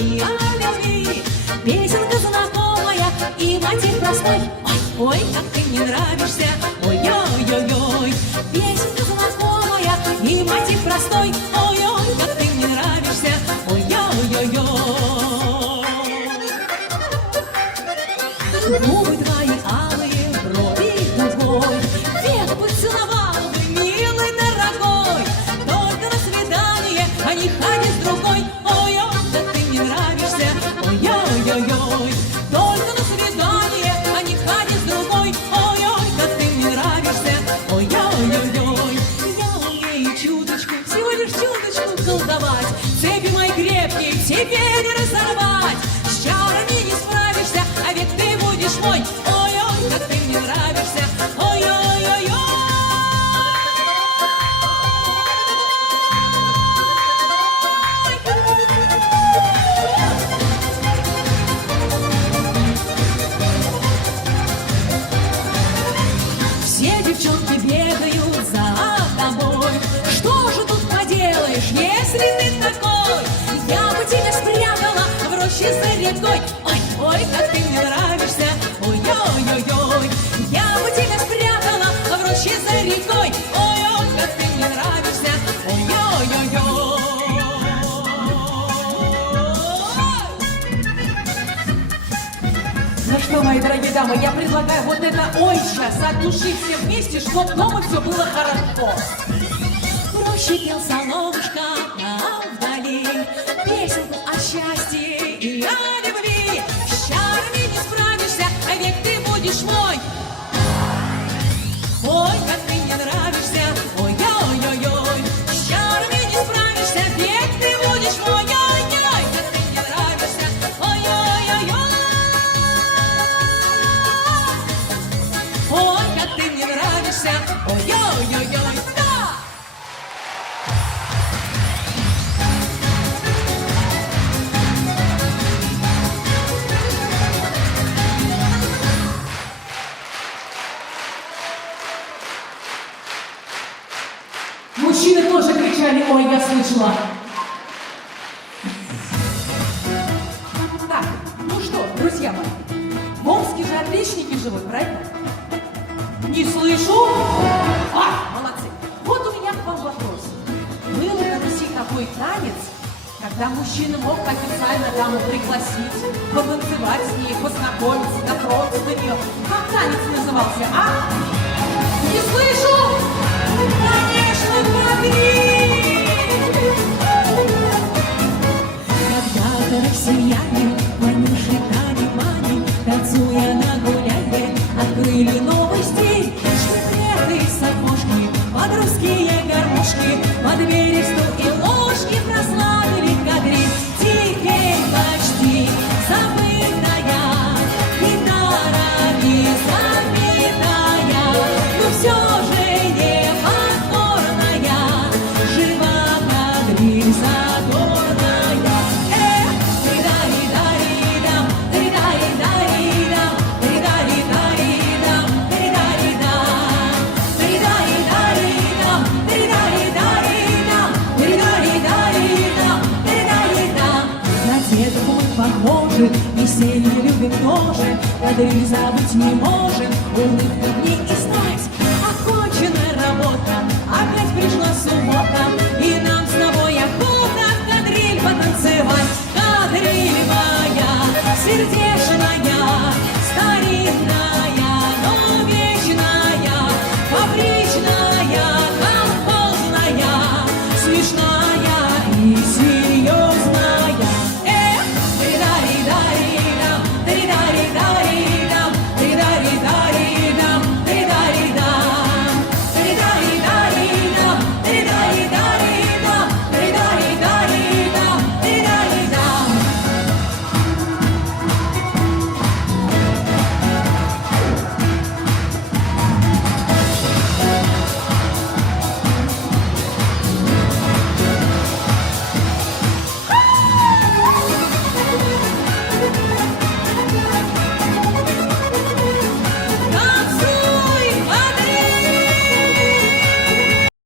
и о любви. Песенка знакомая и мотив простой. Ой, ой, как ты мне нравишься, ой-ой-ой-ой. Песенка знакомая и мотив простой. Ой-ой, как ты мне нравишься, ой-ой-ой-ой. Губы твои алые, брови дугой, век поцеловал бы, милый дорогой. Только на свидание, а не ходить с другой. Ой-ой, как ты мне нравишься, ой-ой-ой-ой. Только на свидание, а не ходить с другой. Ой-ой, как ты мне нравишься, ой-ой-ой-ой. Я умею чуточку, всего лишь чуточку колдовать. Цепи мои крепкие, тебе не разорвать. С чарами не справишься, а ведь ты будешь мой. Ой-ой, как ты мне нравишься, ой-ой-ой-ой. Все девчонки бегают за тобой. Что же тут поделаешь, если ты такой? Я бы тебя спрятала в роще за рекой. Ой, ой, как ты мне нравишься, ой-ой-ой-ой. Я бы тебя спрятала в роще за рекой. Ой-ой, как ты мне нравишься, ой-ой-ой-ой. Ну что, мои дорогие дамы, я предлагаю вот это ой сейчас оглушить все вместе, чтоб дома все было хорошо. В роще пел соловушка, а вдали песенку о счастье и о любви. С чарами не справишься, а век ты будешь мой. Ой, как ты мне нравишься, ой-ой-ой-ой. С чарами не справишься, век ты будешь мой. Ой-ой, как ты мне нравишься, ой-ой-ой-ой. Ой, как ты мне нравишься, ой-ой-ой-ой. Да! Мужчины тоже кричали, ой, я слышала. Так, ну что, друзья мои, в Омске же отличники живут, правильно? Не слышу? А, молодцы. Вот у меня к вам вопрос. Был ли на Руси такой танец, когда мужчина мог официально даму пригласить, потанцевать с ней, познакомиться, дотронуться до нее? Как танец назывался, а? Не слышу? Конечно, могли! Когда-то россияне, Ванюши, Тани, Мани, танцуя на гулянье, открыли новый стиль. Шлепреты, сапожки, под русские гармошки, под бересту и ложки прославили кадриль. Теперь почти забытая гитара и забитая, но все же не повторная, жива кадриль задорная. Похожи, веселье любим тоже, кадриль забыть не можем, улыбка в ней и знать. Окончена работа, опять пришла суббота.